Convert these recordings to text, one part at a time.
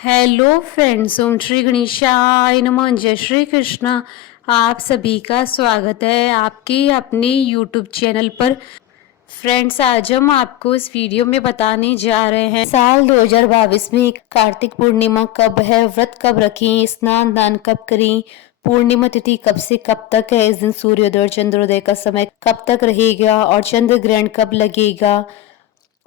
Hello friends, ओम श्री गणेशाय नमः। जय श्री कृष्णा। आप सभी का स्वागत है आपके अपने यूट्यूब चैनल पर। फ्रेंड्स, आज हम आपको इस वीडियो में बताने जा रहे हैं साल 2022 में कार्तिक पूर्णिमा कब है, व्रत कब रखें, स्नान दान कब करें, पूर्णिमा तिथि कब से कब तक है, इस दिन सूर्योदय और चंद्रोदय का समय कब तक रहेगा और चंद्र ग्रहण कब लगेगा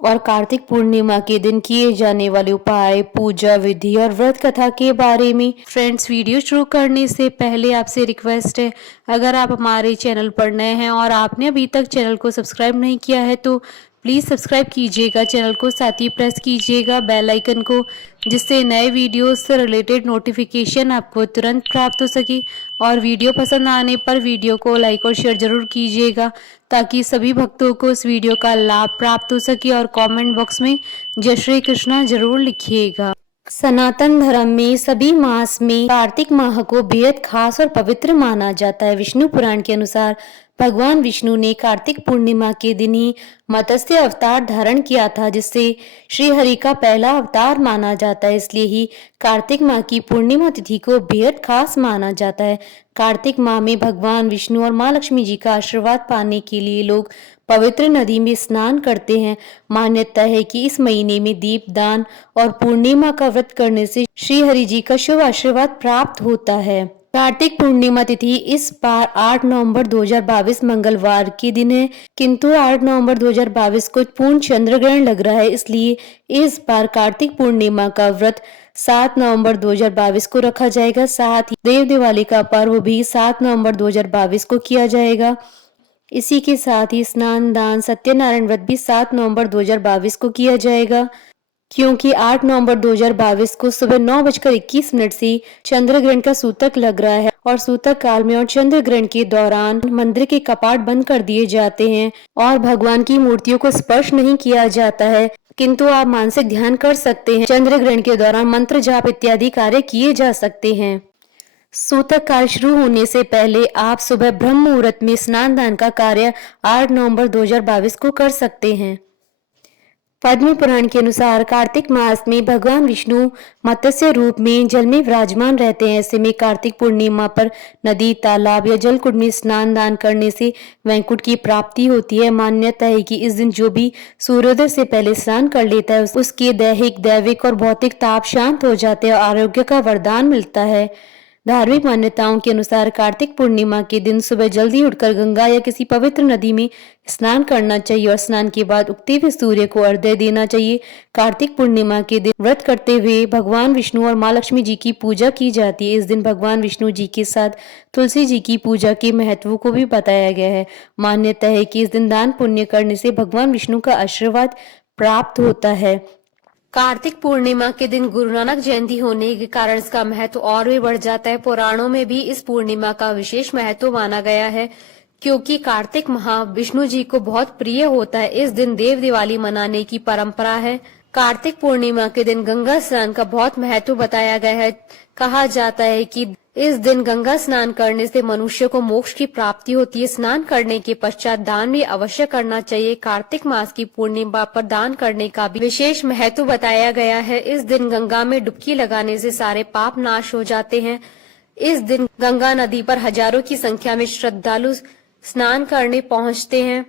और कार्तिक पूर्णिमा के दिन किए जाने वाले उपाय, पूजा विधि और व्रत कथा के बारे में। फ्रेंड्स, वीडियो शुरू करने से पहले आपसे रिक्वेस्ट है, अगर आप हमारे चैनल पर नए हैं और आपने अभी तक चैनल को सब्सक्राइब नहीं किया है तो प्लीज़ सब्सक्राइब कीजिएगा चैनल को, साथ ही प्रेस कीजिएगा बेल आइकन को, जिससे नए वीडियोस से रिलेटेड नोटिफिकेशन आपको तुरंत प्राप्त हो सके। और वीडियो पसंद आने पर वीडियो को लाइक और शेयर जरूर कीजिएगा ताकि सभी भक्तों को इस वीडियो का लाभ प्राप्त हो सके। और कमेंट बॉक्स में जय श्री कृष्णा जरूर लिखिएगा। सनातन धर्म में सभी मास में कार्तिक माह को बेहद खास और पवित्र माना जाता है। विष्णु पुराण के अनुसार भगवान विष्णु ने कार्तिक पूर्णिमा के दिन ही मत्स्य अवतार धारण किया था, जिससे श्री हरि का पहला अवतार माना जाता है। इसलिए ही कार्तिक माह की पूर्णिमा तिथि को बेहद खास माना जाता है। कार्तिक माह में भगवान विष्णु और माँ लक्ष्मी जी का आशीर्वाद पाने के लिए लोग पवित्र नदी में स्नान करते हैं। मान्यता है कि इस महीने में दीपदान और पूर्णिमा का व्रत करने से श्री हरि जी का शुभ आशीर्वाद प्राप्त होता है। कार्तिक पूर्णिमा तिथि इस बार 8 नवंबर 2022 मंगलवार के दिन है, किंतु 8 नवंबर 2022 को पूर्ण चंद्र ग्रहण लग रहा है। इसलिए इस बार कार्तिक पूर्णिमा का व्रत 7 नवंबर 2022 को रखा जाएगा। साथ ही देव दिवाली का पर्व भी 7 नवंबर 2022 को किया जाएगा। इसी के साथ ही स्नान दान सत्यनारायण व्रत भी 7 नवंबर 2022 को किया जाएगा, क्योंकि 8 नवंबर 2022 को सुबह 9:21 से चंद्र ग्रहण का सूतक लग रहा है और सूतक काल में और चंद्र ग्रहण के दौरान मंदिर के कपाट बंद कर दिए जाते हैं और भगवान की मूर्तियों को स्पर्श नहीं किया जाता है, किंतु आप मानसिक ध्यान कर सकते हैं। चंद्र ग्रहण के दौरान मंत्र जाप इत्यादि कार्य किए जा सकते हैं। सूतक काल शुरू होने से पहले आप सुबह ब्रह्म मुहूर्त में स्नान दान का कार्य 8 नवंबर 2022 को कर सकते हैं। पद्म पुराण के अनुसार कार्तिक मास में भगवान विष्णु मत्स्य रूप में जल में विराजमान रहते हैं। ऐसे में कार्तिक पूर्णिमा पर नदी, तालाब या जल कुंड में स्नान दान करने से वैकुंठ की प्राप्ति होती है। मान्यता है कि इस दिन जो भी सूर्योदय से पहले स्नान कर लेता है उसके दैहिक, दैविक और भौतिक ताप शांत हो जाते हैं और आरोग्य का वरदान मिलता है। धार्मिक मान्यताओं के अनुसार कार्तिक पूर्णिमा के दिन सुबह जल्दी उठकर गंगा या किसी पवित्र नदी में स्नान करना चाहिए और स्नान के बाद उगते हुए सूर्य को अर्घ्य देना चाहिए। कार्तिक पूर्णिमा के दिन व्रत करते हुए भगवान विष्णु और माँ लक्ष्मी जी की पूजा की जाती है। इस दिन भगवान विष्णु जी के साथ तुलसी जी की पूजा के महत्व को भी बताया गया है। मान्यता है कि इस दिन दान पुण्य करने से भगवान विष्णु का आशीर्वाद प्राप्त होता है। कार्तिक पूर्णिमा के दिन गुरु नानक जयंती होने के कारण इसका महत्व और भी बढ़ जाता है। पुराणों में भी इस पूर्णिमा का विशेष महत्व माना गया है, क्योंकि कार्तिक माह विष्णु जी को बहुत प्रिय होता है। इस दिन देव दिवाली मनाने की परंपरा है। कार्तिक पूर्णिमा के दिन गंगा स्नान का बहुत महत्व बताया गया है। कहा जाता है कि इस दिन गंगा स्नान करने से मनुष्य को मोक्ष की प्राप्ति होती है। स्नान करने के पश्चात दान भी अवश्य करना चाहिए। कार्तिक मास की पूर्णिमा पर दान करने का भी विशेष महत्व बताया गया है। इस दिन गंगा में डुबकी लगाने से सारे पाप नाश हो जाते हैं। इस दिन गंगा नदी पर हजारों की संख्या में श्रद्धालु स्नान करने पहुंचते हैं।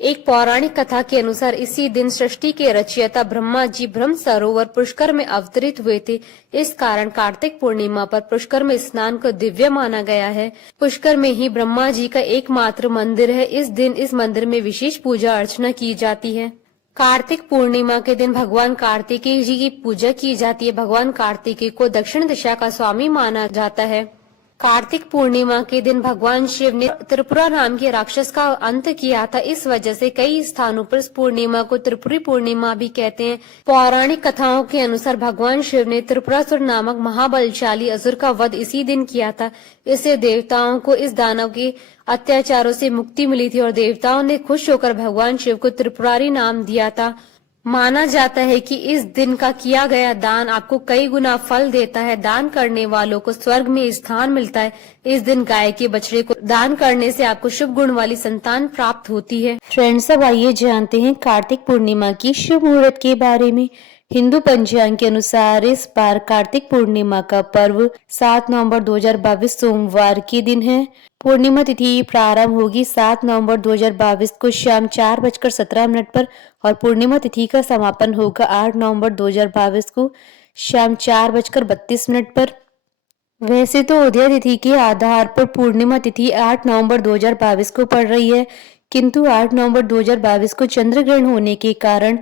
एक पौराणिक कथा के अनुसार इसी दिन सृष्टि के रचयिता ब्रह्मा जी ब्रह्म सरोवर पुष्कर में अवतरित हुए थे। इस कारण कार्तिक पूर्णिमा पर पुष्कर में स्नान को दिव्य माना गया है। पुष्कर में ही ब्रह्मा जी का एकमात्र मंदिर है। इस दिन इस मंदिर में विशेष पूजा अर्चना की जाती है। कार्तिक पूर्णिमा के दिन भगवान कार्तिकेय जी की पूजा की जाती है। भगवान कार्तिकेय को दक्षिण दिशा का स्वामी माना जाता है। कार्तिक पूर्णिमा के दिन भगवान शिव ने त्रिपुरा नाम के राक्षस का अंत किया था। इस वजह से कई स्थानों पर इस पूर्णिमा को त्रिपुरी पूर्णिमा भी कहते हैं। पौराणिक कथाओं के अनुसार भगवान शिव ने त्रिपुरासुर नामक महाबलशाली असुर का वध इसी दिन किया था। इससे देवताओं को इस दानव के अत्याचारों से मुक्ति मिली थी और देवताओं ने खुश होकर भगवान शिव को त्रिपुरारी नाम दिया था। माना जाता है कि इस दिन का किया गया दान आपको कई गुना फल देता है। दान करने वालों को स्वर्ग में स्थान मिलता है। इस दिन गाय के बछड़े को दान करने से आपको शुभ गुण वाली संतान प्राप्त होती है। फ्रेंड्स, अब आइए जानते हैं कार्तिक पूर्णिमा की शुभ मुहूर्त के बारे में। हिंदू पंचांग के अनुसार इस बार कार्तिक पूर्णिमा का पर्व 7 नवंबर 2022 सोमवार के दिन है। पूर्णिमा तिथि प्रारंभ होगी 7 नवंबर 2022 को शाम 4:17 पर और पूर्णिमा तिथि का समापन होगा 8 नवंबर 2022 को शाम 4:32 पर। वैसे तो उदय तिथि के आधार पर पूर्णिमा तिथि 8 नवंबर 2022 को पड़ रही है, किंतु 8 नवंबर 2022 को चंद्र ग्रहण होने के कारण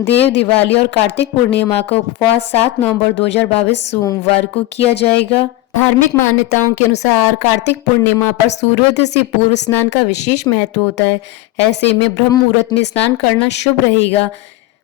देव दिवाली और कार्तिक पूर्णिमा का उपवास 7 नवंबर 2022 सोमवार को किया जाएगा। धार्मिक मान्यताओं के अनुसार कार्तिक पूर्णिमा पर सूर्योदय से पूर्व स्नान का विशेष महत्व होता है। ऐसे में ब्रह्म मुहूर्त में स्नान करना शुभ रहेगा।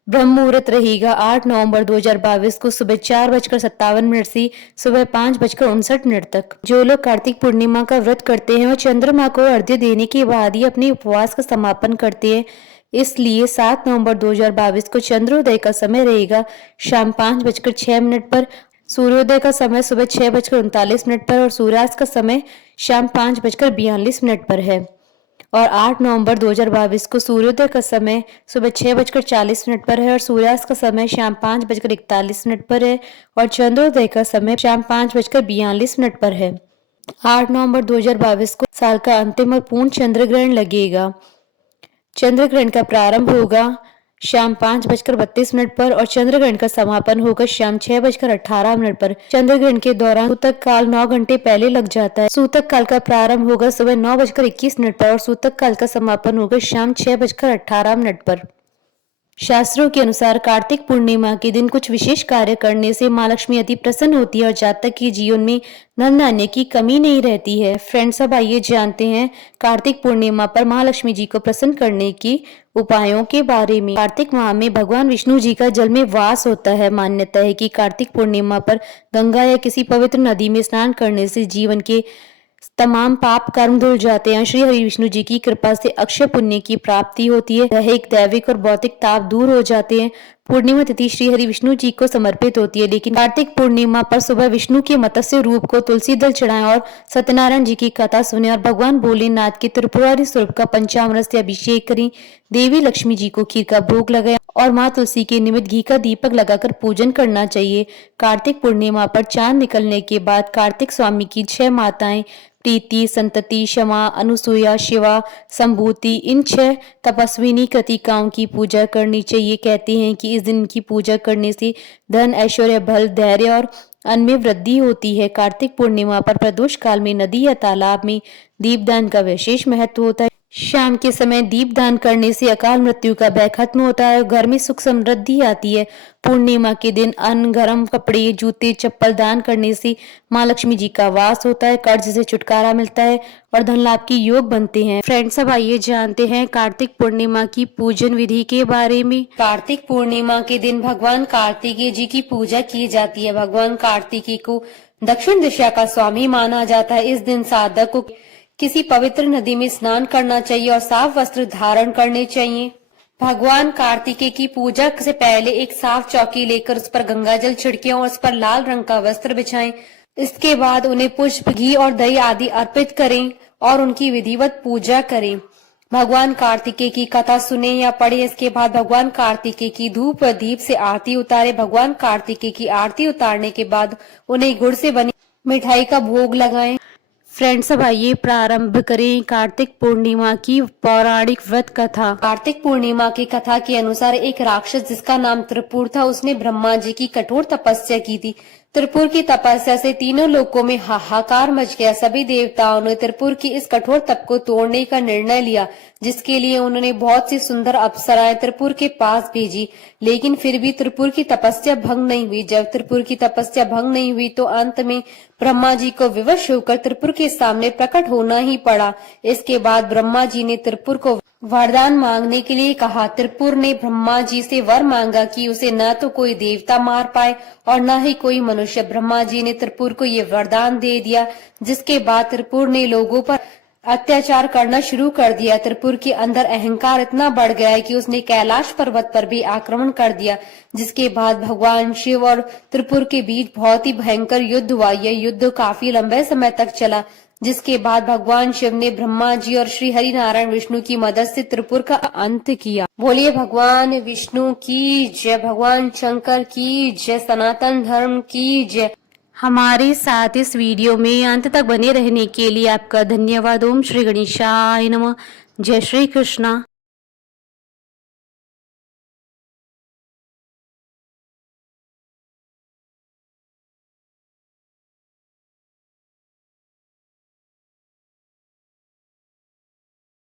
ब्रह्म मुहूर्त रहेगा 8 नवंबर 2022 को सुबह 4:57 से सुबह 5:59 तक। जो लोग कार्तिक पूर्णिमा का व्रत करते हैं वह चंद्रमा को अर्घ्य देने के बाद ही अपने उपवास का समापन करते हैं। इसलिए 7 नवंबर 2022 को चंद्रोदय का समय रहेगा शाम 5:06 पर, सूर्योदय का समय सुबह 6:39 पर और सूर्यास्त का समय शाम 5:42 पर है। और 8 नवंबर 2022 को सूर्योदय का समय सुबह 6:40 पर है और सूर्यास्त का समय शाम 5:41 पर है और चंद्रोदय का समय शाम 5:42 पर है। 8 नवंबर 2022 को साल का अंतिम और पूर्ण चंद्र ग्रहण लगेगा। चंद्र ग्रहण का प्रारंभ होगा शाम 5:32 पर और चंद्र ग्रहण का समापन होगा शाम 6:18 पर। चंद्र ग्रहण के दौरान सूतक काल 9 घंटे पहले लग जाता है। सूतक काल का प्रारंभ होगा सुबह 9:21 पर और सूतक काल का समापन होगा शाम 6:18 पर। शास्त्रों के अनुसार कार्तिक पूर्णिमा के दिन कुछ विशेष कार्य करने से माँ लक्ष्मी अति प्रसन्न होती है और जातक के जीवन में धन धान्य की कमी नहीं रहती है। फ्रेंड्स, अब आइए जानते हैं कार्तिक पूर्णिमा पर माँ लक्ष्मी जी को प्रसन्न करने के उपायों के बारे में। कार्तिक माह में भगवान विष्णु जी का जल में वास होता है। मान्यता है कि कार्तिक पूर्णिमा पर गंगा या किसी पवित्र नदी में स्नान करने से जीवन के तमाम पाप कर्म धुल जाते हैं। श्री हरि विष्णु जी की कृपा से अक्षय पुण्य की प्राप्ति होती है। दैहिक, दैविक और भौतिक ताप दूर हो जाते हैं। पूर्णिमा तिथि श्री हरि विष्णु जी को समर्पित होती है, लेकिन कार्तिक पूर्णिमा पर सुबह विष्णु के मत्स्य रूप को तुलसी दल चढ़ाएं और सत्यनारायण जी की कथा सुने और भगवान भोलेनाथ के त्रिपुरारी स्वरूप का पंचामृत से अभिषेक करें। देवी लक्ष्मी जी को खीर का भोग लगाएं और माँ तुलसी के निमित्त घी का दीपक लगाकर पूजन करना चाहिए। कार्तिक पूर्णिमा पर चांद निकलने के बाद कार्तिक स्वामी की 6 माताएं प्रीति, संतति, क्षमा, अनुसूया, शिवा, संभूति, इन 6 तपस्विनी कृतिकाओं की पूजा करनी चाहिए। कहते हैं कि इस दिन की पूजा करने से धन, ऐश्वर्य, बल, धैर्य और अन्न में वृद्धि होती है। कार्तिक पूर्णिमा पर प्रदोष काल में नदी या तालाब में दीपदान का विशेष महत्व होता है। शाम के समय दीपदान करने से अकाल मृत्यु का भय खत्म होता है और घर में सुख समृद्धि आती है। पूर्णिमा के दिन अन्न, गर्म कपड़े, जूते, चप्पल दान करने से माँ लक्ष्मी जी का वास होता है, कर्ज से छुटकारा मिलता है और धन लाभ की योग बनते हैं। फ्रेंड्स, अब आइए जानते हैं कार्तिक पूर्णिमा की पूजन विधि के बारे में। कार्तिक पूर्णिमा के दिन भगवान कार्तिकेय जी की पूजा की जाती है। भगवान कार्तिकेय को दक्षिण दिशा का स्वामी माना जाता है। इस दिन साधक को किसी पवित्र नदी में स्नान करना चाहिए और साफ वस्त्र धारण करने चाहिए। भगवान कार्तिकेय की पूजा से पहले एक साफ चौकी लेकर उस पर गंगा जल छिड़कें और उस पर लाल रंग का वस्त्र बिछाएं। इसके बाद उन्हें पुष्प, घी और दही आदि अर्पित करें और उनकी विधिवत पूजा करें। भगवान कार्तिकेय की कथा सुने या पढ़े। इसके बाद भगवान कार्तिकेय की धूप व दीप से आरती उतारे। भगवान कार्तिकेय की आरती उतारने के बाद उन्हें गुड़ से बनी मिठाई का भोग लगाएं। फ्रेंड्स, अब आइए प्रारंभ करें कार्तिक पूर्णिमा की पौराणिक व्रत कथा। कार्तिक पूर्णिमा की कथा के अनुसार एक राक्षस जिसका नाम त्रिपुर था, उसने ब्रह्मा जी की कठोर तपस्या की थी। त्रिपुर की तपस्या से तीनों लोकों में हाहाकार मच गया। सभी देवताओं ने त्रिपुर की इस कठोर तप को तोड़ने का निर्णय लिया, जिसके लिए उन्होंने बहुत सी सुंदर अप्सराएं त्रिपुर के पास भेजी, लेकिन फिर भी त्रिपुर की तपस्या भंग नहीं हुई। जब त्रिपुर की तपस्या भंग नहीं हुई तो अंत में ब्रह्मा जी को विवश होकर त्रिपुर के सामने प्रकट होना ही पड़ा। इसके बाद ब्रह्मा जी ने त्रिपुर को वरदान मांगने के लिए कहा। त्रिपुर ने ब्रह्मा जी से वर मांगा कि उसे न तो कोई देवता मार पाए और न ही कोई मनुष्य। ब्रह्मा जी ने त्रिपुर को ये वरदान दे दिया, जिसके बाद त्रिपुर ने लोगों पर अत्याचार करना शुरू कर दिया। त्रिपुर के अंदर अहंकार इतना बढ़ गया है कि उसने कैलाश पर्वत पर भी आक्रमण कर दिया, जिसके बाद भगवान शिव और त्रिपुर के बीच बहुत ही भयंकर युद्ध हुआ। यह युद्ध काफी लंबे समय तक चला, जिसके बाद भगवान शिव ने ब्रह्मा जी और श्री हरि नारायण विष्णु की मदद से त्रिपुर का अंत किया। बोलिए भगवान विष्णु की जय, भगवान शंकर की जय, सनातन धर्म की जय। हमारे साथ इस वीडियो में अंत तक बने रहने के लिए आपका धन्यवाद। ओम श्री गणेशाय नमः। जय श्री कृष्णा।